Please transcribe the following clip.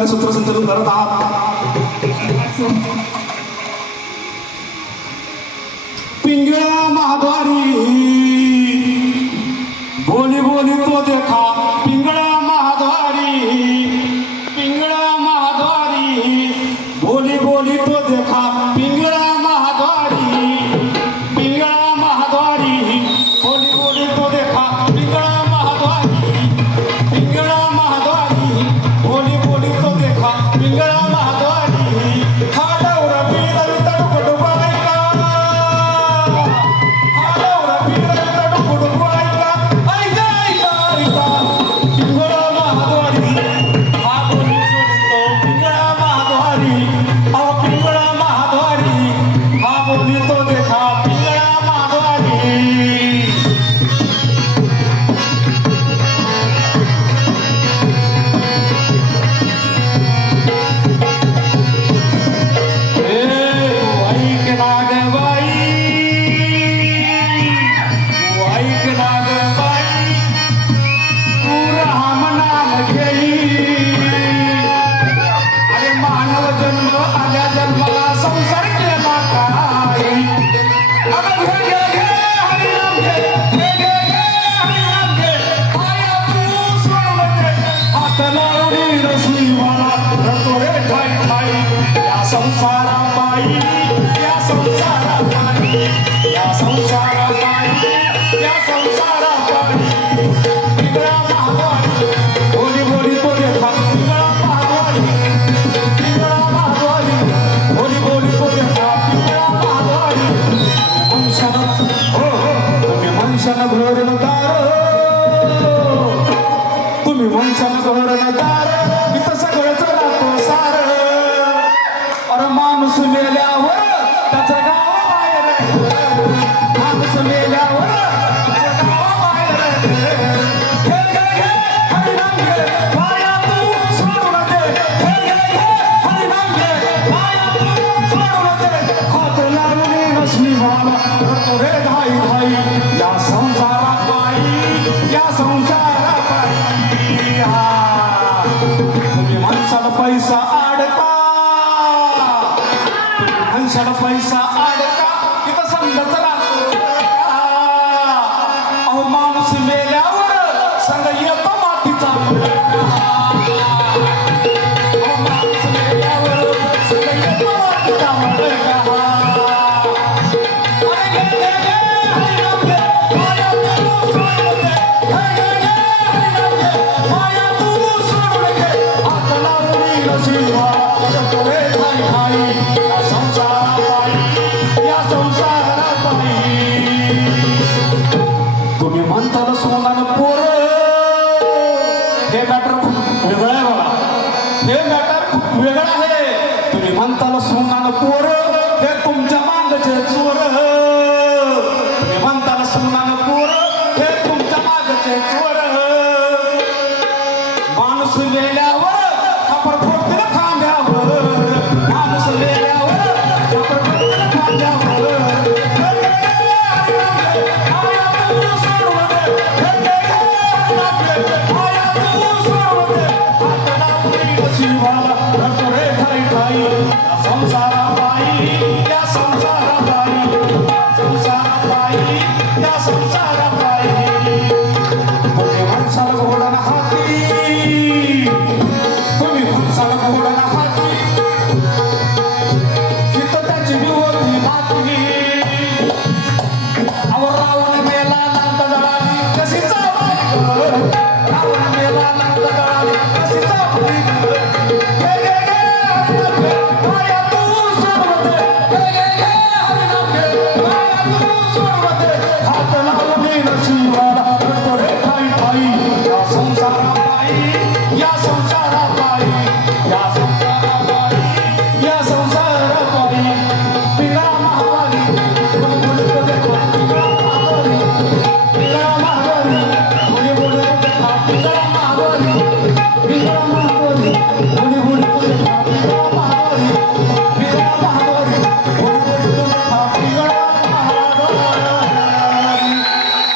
प्रकारे सूत्रसंचालन करत आहात. पिंगळा महाद्वारी बोली बोली तो देखा. पिंगळा महाद्वारी पिंगळा महाद्वारी बोली बोली तो देखा. पिंगळा महाद्वारी पिंगळा महाद्वारी बोली बोली तो देखा. पिंगळा महाद्वारी पिंगळा महाद्वारी बोली बोली तो देखा. पिंगळा महाद्वारी हा डवरा पिरवी तडपड बायका. हा डवरा पिरवी तडपड बायका. ऐका ऐका ऐका पिंगळा महाद्वारी हा बोली बोली तो. पिंगळा महाद्वारी हा पिंगळा महाद्वारी हा बोली तो देखा. पिंगळा महाद्वारी तुम्ही मनशानं घोरण दार इथं सगळंच राहतो सार. अरे माणूस मेल्यावर त्याचं गाव बाहेर. माणूस मेल्यावर त्याचं गाव बाहेर. घे घे घे हरिनाम घे माया तू सोडून दे. घे घे घे हरिनाम घे माया तू सोडून दे. हात लावून नसली भावा करतो रे धाई धाई. या संसारा पायी या संसारा पायी. तुम्ही माणसाला पैसा आडका. माणसाला पैसा आडका इथं समजत राहतो. अहो माणूस मेल्यावर संग येतो मातीचा मुलगा. अहो माणूस मेल्यावर संग येतो मातीचा मुलगा. अरे घे घे घे हरिनाम घे माया तू सोडून दे. घे घे घे हरिनाम घे माया तू सोडून दे. हात लावून नशिबा करतो रे धाई धाई. या संसारा पायी या संसारा पायी. तुम्ही म्हणता ना सोनानं पोर. हे मॅटर खूप वेगळं आहे बघा. हे मॅटर खूप वेगळं आहे. तुम्ही म्हणता ना सोनानं पोर हे तुमच्या मागचे चोर. तुम्ही म्हणता ना सोनानं पोर हे तुमच्या मागचे चोर. माणूस मेल्यावर खापर फोडतील खांद्यावर. माणूस मेल्यावर खापर फोडतील खांद्यावर. संसारा